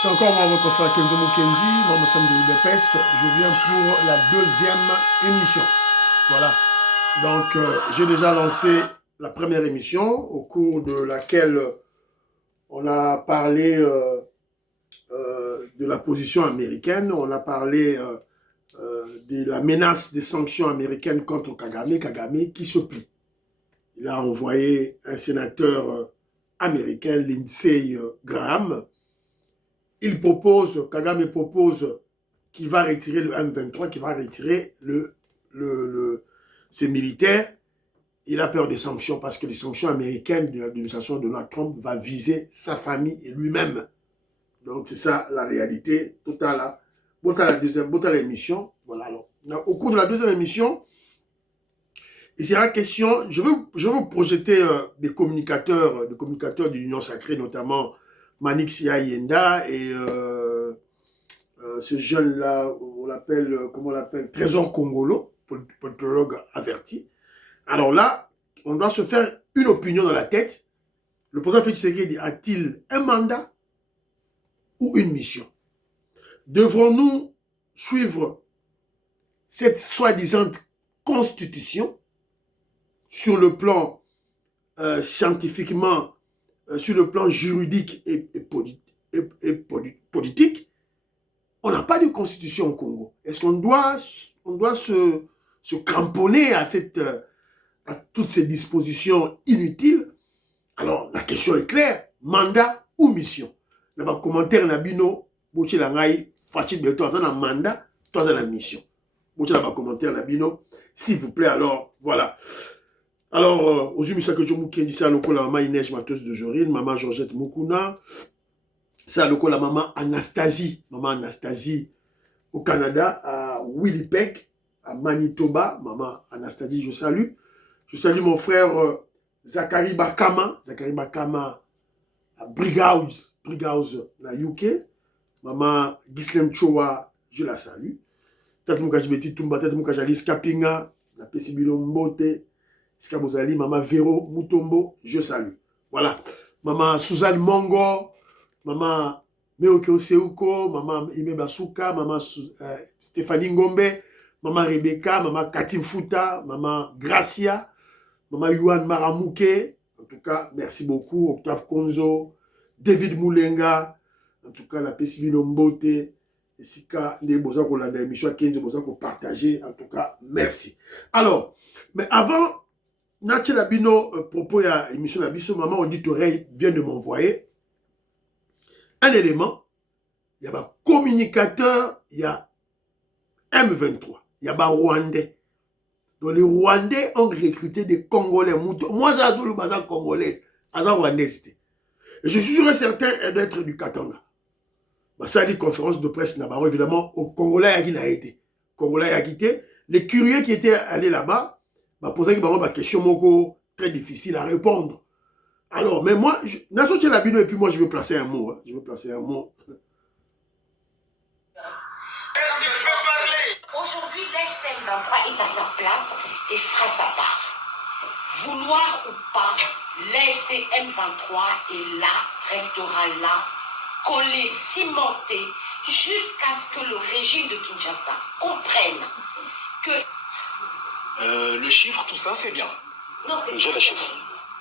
C'est encore moi, votre frère Kenzo Mukendi, Maman Sam de Budapest. Je viens pour la deuxième émission. Voilà. Donc, j'ai déjà lancé la première émission, au cours de laquelle on a parlé de la position américaine, on a parlé de la menace des sanctions américaines contre Kagame, Kagame qui se plie. Il a envoyé un sénateur américain, Lindsey Graham. Kagame propose qu'il va retirer le M23, qu'il va retirer ses militaires. Il a peur des sanctions parce que les sanctions américaines de l'administration de Donald Trump va viser sa famille et lui-même. Donc c'est ça la réalité totale. Bon, à l'émission. Voilà, alors. Au cours de la deuxième émission, il sera question, je veux vous projeter des communicateurs de l'Union Sacrée, notamment Manix Yenda et ce jeune-là, comment on l'appelle, Trésor Congolo, politologue averti. Alors là, on doit se faire une opinion dans la tête. Le président Félix Tshisekedi a-t-il un mandat ou une mission? Devrons-nous suivre cette soi-disant constitution sur le plan scientifiquement, sur le plan juridique et politique? On n'a pas de constitution au Congo. Est-ce qu'on doit, se cramponner à toutes ces dispositions inutiles? Alors, la question est claire. Mandat ou mission? Dans les commentaires, Nabino, Bouché Langaï, Fachid de toi, un mandat, toi, la mission. Bouché dans les commentaires, Nabino, s'il vous plaît, alors, voilà. Alors, aux humains que je m'en dit ça, la maman Inès Matos de Jorine, maman Georgette Mukuna, ça, la maman Anastasie au Canada, à Winnipeg, à Manitoba, maman Anastasie, je salue. Je salue mon frère Zachary Bakama à Brighouse, la UK. Maman Gislem Chowa, je la salue. Tata Mouka Jibeti Tumba, Tata Mouka Jalis Kapinga, la Pesibilo Mbote, Skabozali, maman Vero Mutombo, je salue. Voilà. Maman Suzanne Mongo, maman Meoke Oseuko, maman Ime Basuka, maman Stéphanie Ngombe, maman Rebecca, maman Katim Fouta, maman Gracia, maman Yuan Maramouke. En tout cas, merci beaucoup. Octave Konzo, David Moulenga, en tout cas, la Pesibino Mbote, Sika, les besoins qu'on a dans l'émission, 15 besoins qu'on partager. En tout cas, merci. Alors, mais avant, Nache Labino, propos à l'émission Nabiso, maman auditoreille vient de m'envoyer un élément. Il y a un communicateur, il y a M23, il y a un Rwandais. Donc les Rwandais ont recruté des Congolais. Moi, j'ai le bazar congolais, bazar Rwandais. Et je suis sûr et certain d'être du Katanga. Ça a dit conférence de presse là-bas. Évidemment, au Congolais, il a été. Congolais a quitté. Les curieux qui étaient allés là-bas, poser une question très difficile à répondre. Alors, mais moi, Nassau Tchelabino, et puis moi, je veux placer un mot. Je veux placer un mot. Est-ce qu'il peut parler? Aujourd'hui, l'FCM 23 est à sa place et fera sa part. Vouloir ou pas, l'FCM 23 est là, restera là, collé, cimenté, jusqu'à ce que le régime de Kinshasa comprenne que... le chiffre, tout ça, c'est bien. Non, c'est j'ai les chiffres.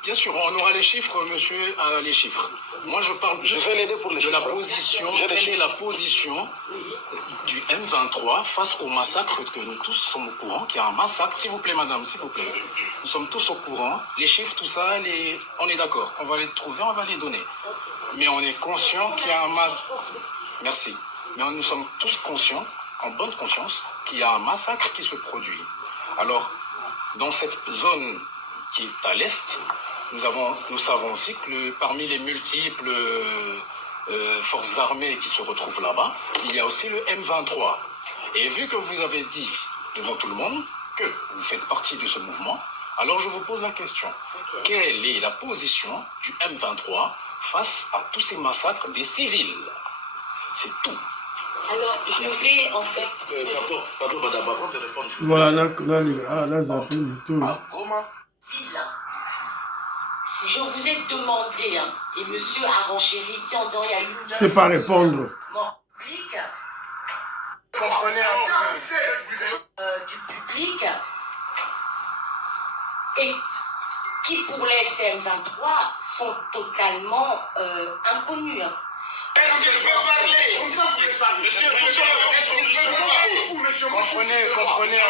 Bien sûr, on aura les chiffres, monsieur a les chiffres. Moi, je parle je vais l'aider pour les chiffres. La position, quelle est la position du M23 face au massacre que nous tous sommes au courant, qu'il y a un massacre. S'il vous plaît, madame, s'il vous plaît. Nous sommes tous au courant. Les chiffres, tout ça, on est d'accord. On va les trouver, on va les donner. Mais on est conscient qu'il y a un massacre. Merci. Mais nous sommes tous conscients, en bonne conscience, qu'il y a un massacre qui se produit. Alors, dans cette zone qui est à l'est, nous savons aussi que parmi les multiples forces armées qui se retrouvent là-bas, il y a aussi le M23. Et vu que vous avez dit devant tout le monde que vous faites partie de ce mouvement, alors je vous pose la question. Quelle est la position du M23 face à tous ces massacres des civils? C'est tout. Alors, je vais en fait... Pardon, madame, avant de répondre... Voilà, là, zappé, comment Je vous ai demandé, hein, et monsieur a renchéri ici en disant il y a une... C'est pas répondre. Bon, public, Comprenez du public, et qui pour les FCM23 sont totalement inconnus. Hein. Est-ce qu'il peut parler? Monsieur, comprenez un peu.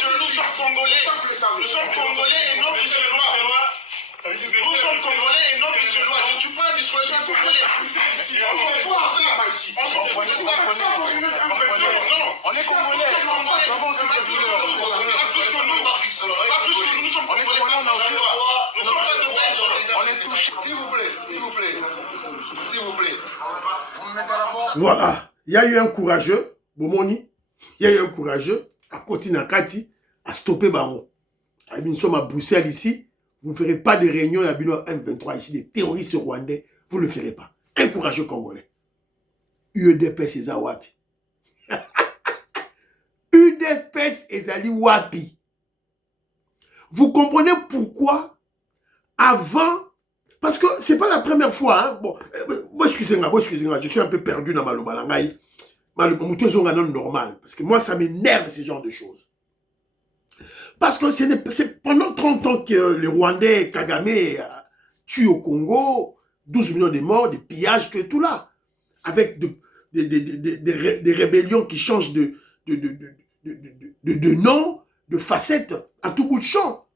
nous sommes congolais. Nous sommes congolais et non bruxellois. Nous sommes congolais et non bruxellois. Je ne suis pas un bruxellois congolais. On est congolais. On est touché. S'il vous plaît. Voilà. Il y a eu un courageux, Bomoni, il y a eu un courageux, à continuer à Kati, à stopper Baron. Nous sommes à Bruxelles ici, vous ne ferez pas de réunion, il y a un M23 ici, des terroristes rwandais, vous ne le ferez pas. Un courageux Congolais. UDPS et Zawapi. UDPS et Zali Wapi. Vous comprenez pourquoi, avant, parce que c'est pas la première fois, hein, bon, excusez-moi, je suis un peu perdu dans ma lobalangaï. Normal, parce que moi, ça m'énerve ce genre de choses. Parce que c'est pendant 30 ans que les Rwandais, Kagame, tuent au Congo, 12 millions de morts, des pillages, que tout là. Avec des rébellions qui changent de nom, de facettes, à tout bout de champ.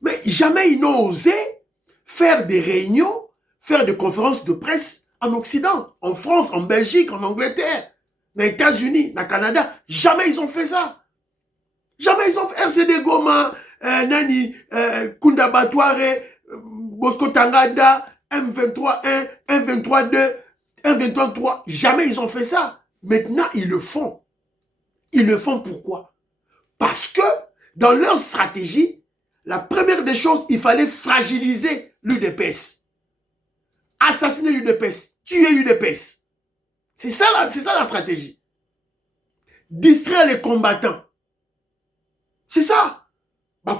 Mais jamais ils n'ont osé faire des réunions, faire des conférences de presse en Occident, en France, en Belgique, en Angleterre, aux États-Unis, au Canada. Jamais ils ont fait ça. Jamais ils ont fait RCD Goma, Nani, Kunda Batouare, Bosco Tangada, M23 1, M23 2, M23 3. Jamais ils ont fait ça. Maintenant, ils le font. Ils le font pourquoi? Parce que dans leur stratégie, la première des choses, il fallait fragiliser l'UDPS. Assassiner l'UDPS, tuer l'UDPS. C'est ça la stratégie. Distraire les combattants. C'est ça.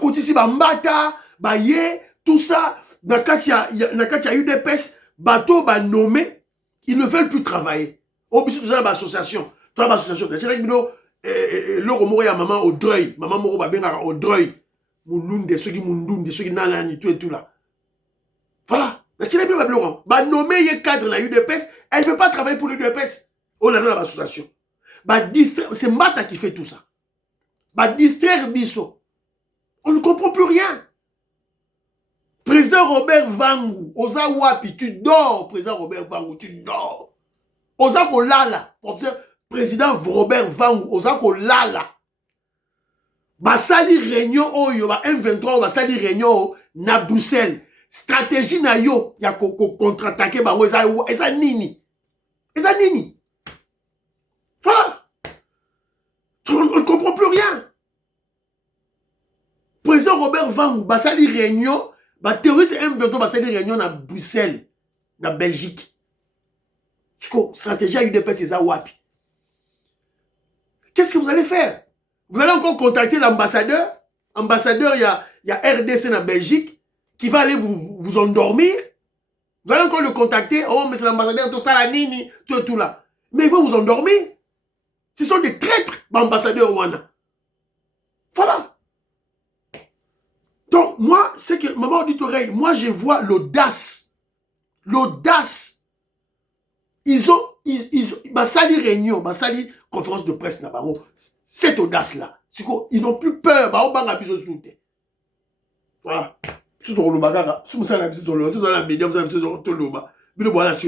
Côté ici, Mbata, Baye, tout ça. Nakati a UDPS, bateau, nommé, ils ne veulent plus travailler. Au bout de tout ça, l'association. Toi, l'association. C'est vrai que l'euro moro ya maman au deuil. Maman moro ba benga au deuil. Moulunde, ceux qui moulunde, ceux qui nanani, tout et tout là. Voilà. La Tchèque bien Laurent. Bah nommé y cadre la UDPS, elle ne veut pas travailler pour l'UDPS. On a dans l'association. Bah distraire, c'est Mbata qui fait tout ça. Bah distraire Bisso. On ne comprend plus rien. Président Robert Vangou, Oza Wapi, tu dors, président Robert Vangou, tu dors. Oza Kolala, président Robert Vangou, Oza Kolala. Basali réunion oyo, ba M23, basali réunion na Bruxelles. Stratégie na yo, ya contre-attaquer ba eza nini. Eza nini. Voilà. On ne comprend plus rien. Président Robert Vangou, basali réunion, ba terroriste M23, basali réunion na Bruxelles, na Belgique. Stratégie à UDPS et Zawapi. Qu'est-ce que vous allez faire? Vous allez encore contacter l'ambassadeur. Ambassadeur, il y a RDC en Belgique qui va aller vous endormir. Vous allez encore le contacter. Oh, mais c'est l'ambassadeur, tout ça, la nini, tout là. Mais il va vous endormir. Ce sont des traîtres, l'ambassadeur Rwanda. Voilà. Donc, moi, c'est que, maman dit oreille, moi, je vois l'audace. L'audace. Ils ont sali réunion, sali conférence de presse là-bas. Cette audace-là, ils n'ont plus peur. Voilà. Si vous avez la média, vous avez sur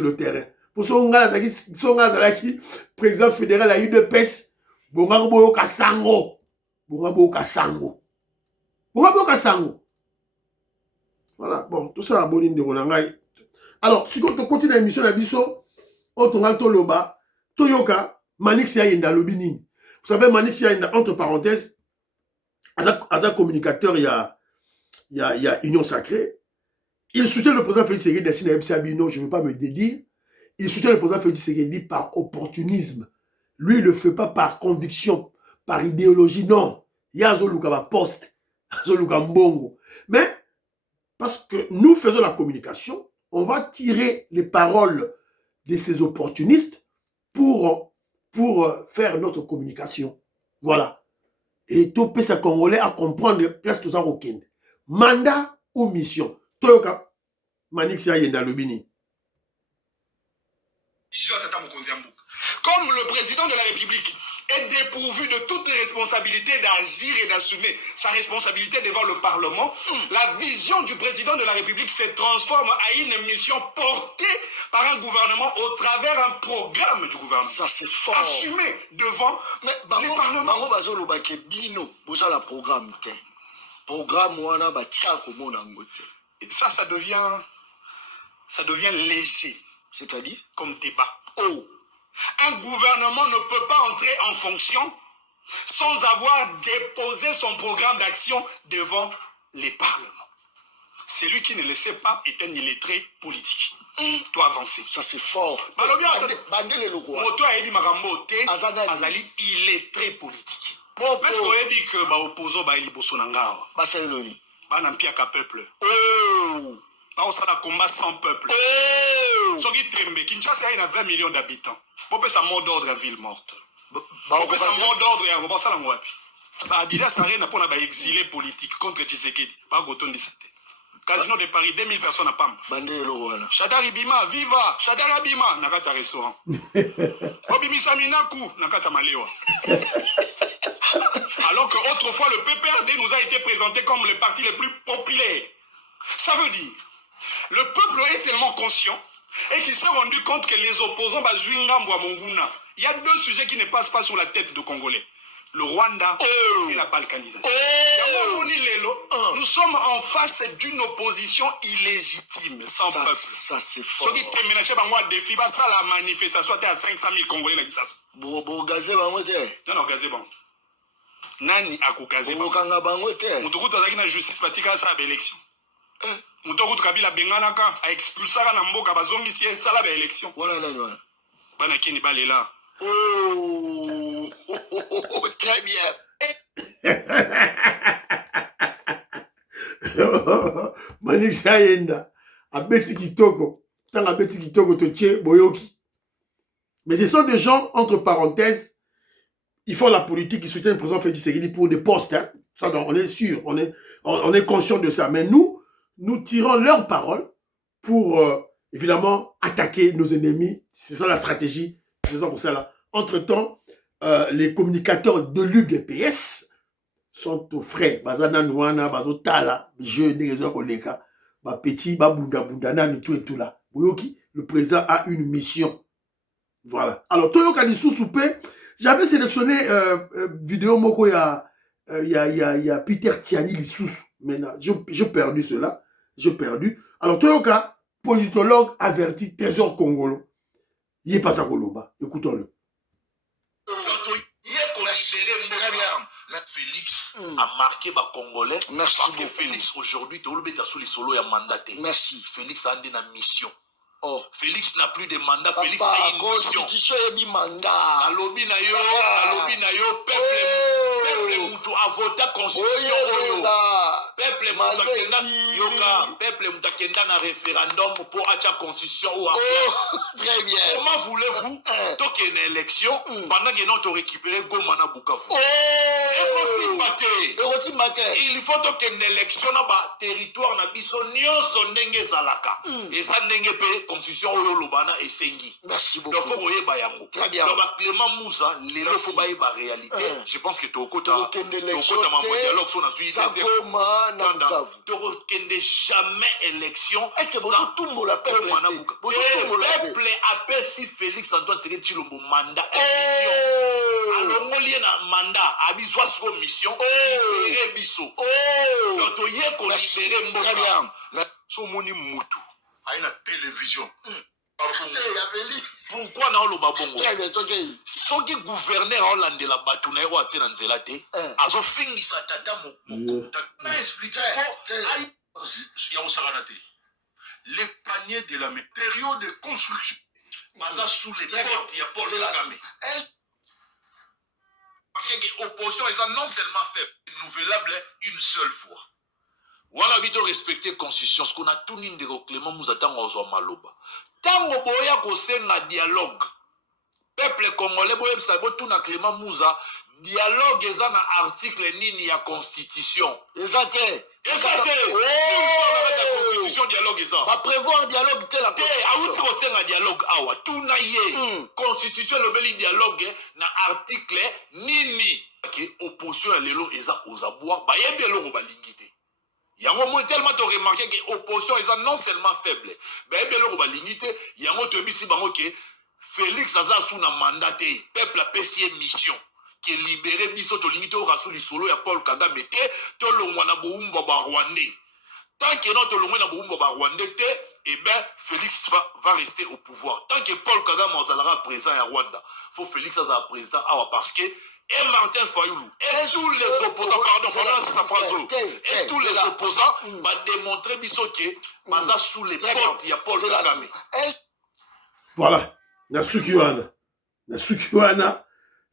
le terrain. Pour ce qui président fédéral a eu de peste, Kasango. Voilà. Bon, tout ça, bon, alors, si on continue l'émission, Toyoka, Manix Yayenda Lobinin. Vous savez, Manix Yayenda, entre parenthèses, à un communicateur, il y a Union Sacrée. Il soutient le président Félix Tshisekedi destiné à Abino, je ne vais pas me dédire. Il soutient le président Félix Tshisekedi par opportunisme. Lui, il ne le fait pas par conviction, par idéologie, non. Il y a Zoluka poste, Zoluka Mbongo. Mais parce que nous faisons la communication, on va tirer les paroles de ces opportunistes pour faire notre communication. Voilà. Et tout peut se Congolais à comprendre place tout ça au Kenya. Mandat ou mission. Toyoka, Manix Yenda Lobini. Comme le président de la République est dépourvu de toute responsabilité d'agir et d'assumer sa responsabilité devant le Parlement, la vision du président de la République se transforme à une mission portée par un gouvernement au travers un programme du gouvernement. Ça c'est fort. Assumé devant les parlements. Le programme. Programme wana batia komona ngote. Et ça devient léger. C'est-à-dire comme débat. Oh. Un gouvernement ne peut pas entrer en fonction sans avoir déposé son programme d'action devant les parlements. Celui qui ne le sait pas est un illettré politique. Doit avancer. Ça c'est fort. Moto a dit Marambote, Azali, illettré politique. Mais ce qu'on a dit que l'opposant va être Bolsonaro. Barcelone. Banampiaka peuple. On s'en a combat sans peuple. Soki Tembe, Kinshasa a 20 millions d'habitants. On peut ça mot d'ordre à ville morte. On peut ça mot d'ordre à Robassa Langwapi. Adidas Arena pour la exilé politique contre Tshisekedi. Pas Goton 17. Casino de Paris, 2000 personnes à PAM. Shadari Bima, viva! Shadari Bima, Nakata restaurant. Obimisa Minaku, Nakata Malewa. Alors que autrefois le PPRD nous a été présenté comme le parti le plus populaire. Ça veut dire, le peuple est tellement conscient et qu'il s'est rendu compte que les opposants il y a deux sujets qui ne passent pas sur la tête de Congolais. Le Rwanda et la balkanisation. Nous sommes en face d'une opposition illégitime, sans peuple. Ça c'est fort. Ceux qui téménagent un défi, ça la manifestation à 500 000 Congolais. Bon, gazé bangote. Non, gazé bon. Nani a gazé bon. Kanga bangote. Mutukutu azaki na justice batika sa ba élection. Mutukutu Kabila benganaka a expulsaka na mboka bazongisi esala ba élection. Voilà nani wana. Bana kini balela. Oh, très bien. Manix Yenda. Abeti Kitoko. Tant Abeti Kitoko Toche Boyoki. Mais ce sont des gens, entre parenthèses, ils font la politique, ils soutiennent le président Félix Tshisekedi pour des postes. Hein. Ça, on est sûr, on est conscient de ça. Mais nous tirons leurs paroles pour, évidemment, attaquer nos ennemis. C'est ça la stratégie. C'est ça pour ça là. Entre-temps, les communicateurs de l'UDPS sont aux frais. Bazana Nouana, Bazotala, jeux des réseaux Koleka, Petit, Babunda Bundana, tout et tout là. Boyoki, le président a une mission. Voilà. Alors, Toyoka Dissou Soupé, j'avais sélectionné vidéo Moko, il y a Peter Tiani Lissous. Maintenant, j'ai perdu cela. J'ai perdu. Alors, Toyoka, politologue averti, trésor congolo. Il est pas à Koloba. Écoutons-le. Félix a marqué les Congolais. Merci parce beaucoup. Que Félix aujourd'hui, tu as sous les solos et mandaté. Merci. Félix a une mission. Oh. Félix n'a plus de mandat. Papa, Félix a une mission. Constitution et mandat. Alobi na yo, peuple mutu a voté constitution oyo. Peuple mutakenda na référendum pour acha constitution ou très bien. Comment voulez-vous toquer une élection pendant que nous récupérer Goma na Bukavu? Il faut toquer une élection dans le territoire na biso nyonso ndenge zalaka. Et ça ndenge pe constitution oyo lobana esengi. Merci beaucoup. Donc faut koyeba yango. Très bien. Donc Clément Moussa lelo faut bayeba réalité. Je pense que tokota mambo dialogue so na zui tokende jamais élection. Est-ce que vous tout le monde l'appelle peuple appelle si Félix Antoine Tshisekedi Tshilombo mandat élection. Alongoli na mandat abizwa sur mission libérer biso. Donc toye ko libérer mboka. Très bien. So moni mutu à la télévision. Pourquoi na oloba bongo? Très bien, ok. Soki gouverneur Hollande la batuna yo atie na nzela te. Azo fingisa tata moko. Na expliquer. Ya osakana te. Les paniers de la période de construction. Maza sous les portes ya Paul Kagame. Opposition, ils ont non seulement fait renouvelable une seule fois. wana bito respecter constitution ce qu'on a tout ninde ko Clément Mouza tango ozwa maloba tango boya ko senga dialogue peuple congolais boye sa bo tuna Clément Mouza dialogue eza na article nini ya constitution Exacte. constitution dialogue eza Va prévoir dialogue tel la te auti ko senga dialogue awa tuna ye constitution lobeli dialogue na article nini que opposition ya lelo eza ozabwa ba yebi eloko balingi te yango mo tellement to remarquer que opposition eza non seulement faible ba yebi eloko balingi te yango to ebisi bango que Félix aza sous na mandat te peuple apesi mission qui libéré biso to lingi to rasu lisolo ya Paul Kagame te to longwa na boumba ba Rwandais tant que notre longwa na boumba ba Rwandais te eh ben Félix va rester au pouvoir tant que Paul Kagame ozalaka président ya Rwanda faut Félix aza président awa parce que et Martin Fayoulou et tous les opposants pardon pendant sa phrase et tous les opposants va démontrer biso que baza sous les portes ya Paul Kagame. Voilà, na sukiwana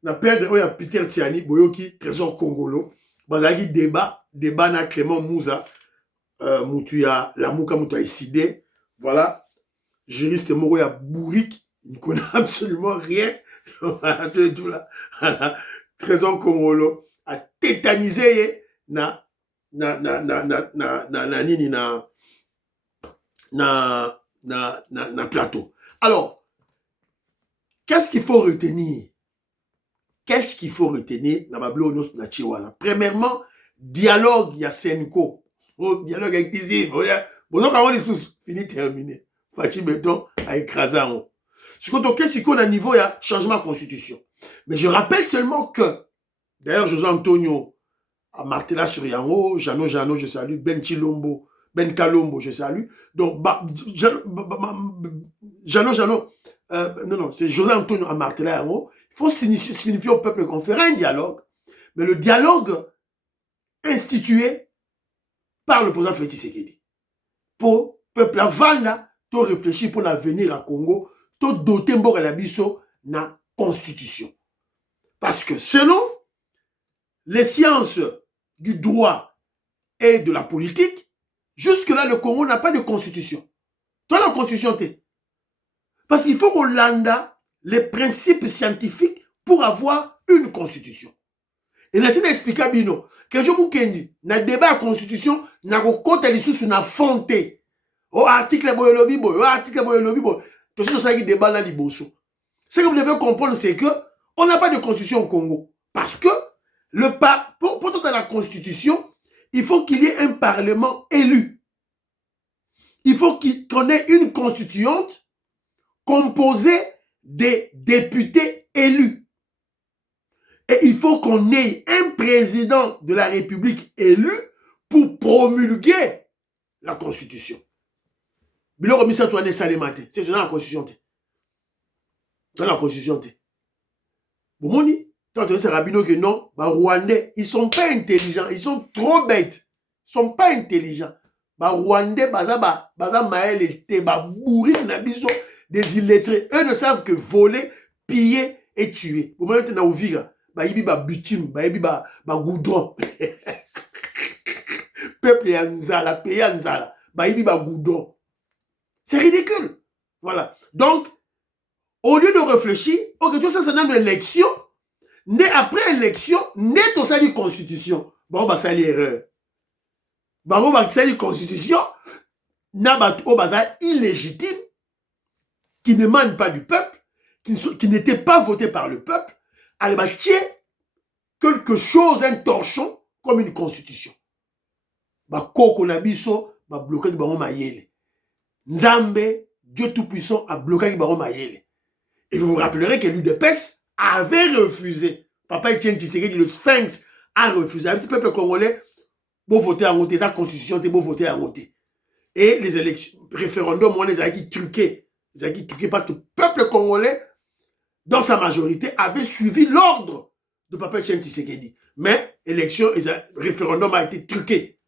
na perdre oya Peter Tiani boyoki trésor congolo bazaki débat na Clément Mouza mutu ya Lamuka mutu isidé voilà juriste moko ya bourrique il ne connaît absolument rien tout là trésor congolo a tétanisé na nini na plateau. Alors qu'est-ce qu'il faut retenir? Qu'est-ce qu'il faut retenir dans na Chiwana? Premièrement, dialogue, il y a Senko. Dialogue inclusif. Bon, quand on est sous, fini, terminé. Fachi Béton a écrasé en haut. Qu'est-ce qu'on a au niveau, il y a changement de constitution. Mais je rappelle seulement que, d'ailleurs, José Antonio a Martela sur Yango, Jano, je salue, Ben Chilombo, Ben Kalombo, je salue. Donc, Jano, non, c'est José Antonio à Martela Yango. Il faut signifier au peuple qu'on fera un dialogue, mais le dialogue institué par le président Félix Tshisekedi. Pour le peuple Vanda, to réfléchir pour l'avenir à Congo, to doter Mboka Labiso na constitution. Parce que selon les sciences du droit et de la politique, jusque-là, le Congo n'a pas de constitution. Toi, la constitution, t'es. Parce qu'il faut qu'on landa les principes scientifiques pour avoir une constitution. Et là, c'est expliqué bino que je vous dis, na débat la constitution, na kokota lisusu na fonte. Au article boyolobi boy, au article boyolobi boy. Tout ça qui débat là liboso. Ce que vous devez comprendre, c'est que on n'a pas de constitution au Congo. Parce que pour toute la constitution, il faut qu'il y ait un parlement élu. Il faut qu'on ait une constituante composée des députés élus. Et il faut qu'on ait un président de la République élu pour promulguer la Constitution. Bilo komisa toane salemate, c'est dans la Constitution. Dans la Constitution. Vous moni, quand on dit Rabino que non, les Rwandais, ils sont pas intelligents, ils sont trop bêtes. Ils sont pas intelligents. Les Rwandais, baza maël et bourri na biso des illettrés. Eux ne savent que voler, piller et tuer. Vous voyez, dans Ouvira, bayibi ba bitume, bayibi ba goudron. Peuple ya nzala, pays ya nzala, bayibi ba goudron. C'est ridicule. Voilà. Donc, au lieu de réfléchir, ok, tout ça, c'est une élection. Né après élection, né tout ça une constitution. Bon, bah, ça l'erreur. Bon, bah, ça une constitution. N'a pas illégitime. Qui n'émane pas du peuple, qui n'était pas voté par le peuple, allez, bah, tiens, quelque chose, un torchon, comme une constitution. Bah, Koko Nabiso, bah, bloqué qui baron mayele. Nzambe, Dieu Tout-Puissant, a bloqué qui baron mayele. Et vous vous rappellerez que l'UDPS avait refusé. Papa Etienne Tshisekedi, le Sphinx, a refusé. Le peuple congolais, bon voter en voter, sa constitution, bon voter en voter. Et les élections, référendums, on les a dit truqués. Parce que le peuple congolais, dans sa majorité, avait suivi l'ordre de Papa Etienne Tshisekedi. Mais l'élection, le référendum a été truqué.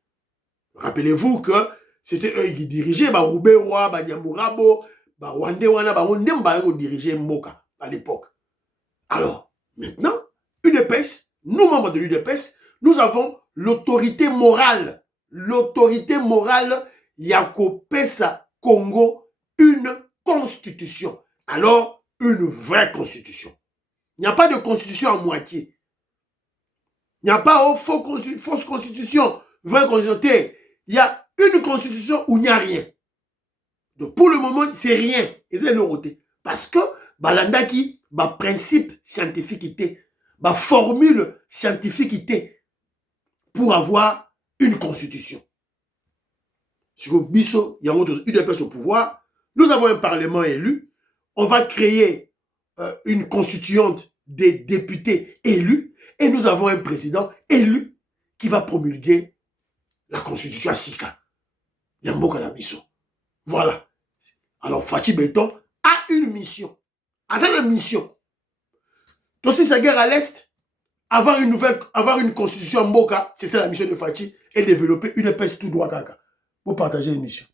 Rappelez-vous que c'était eux qui dirigeaient, Roubewa, Nyamurabo, Rwandais, Rwandais, dirigeaient Mboka à l'époque. Alors, maintenant, UDPS, nous membres de l'UDPS, nous avons l'autorité morale l'autorité morale Yakopesa Congo une constitution. Alors, une vraie constitution. Il n'y a pas de constitution à moitié. Il n'y a pas fausse constitution, vraie constitution. Il y a une constitution où il n'y a rien. Donc, pour le moment, c'est rien. Et c'est l'autorité. Parce que, balandaki, principe scientifique, formule scientifique pour avoir une constitution. Si Bisso, il y a une personne au pouvoir, nous avons un parlement élu, on va créer une constituante des députés élus, et nous avons un président élu qui va promulguer la constitution à Sika. Yamboka la Bisso. Voilà. Alors, Fachi Beton a une mission. A une mission. Aussi, sa guerre à l'Est, avoir une constitution en Mboka, c'est ça la mission de Fachi, et développer une espèce tout droit caca. Pour partager une mission.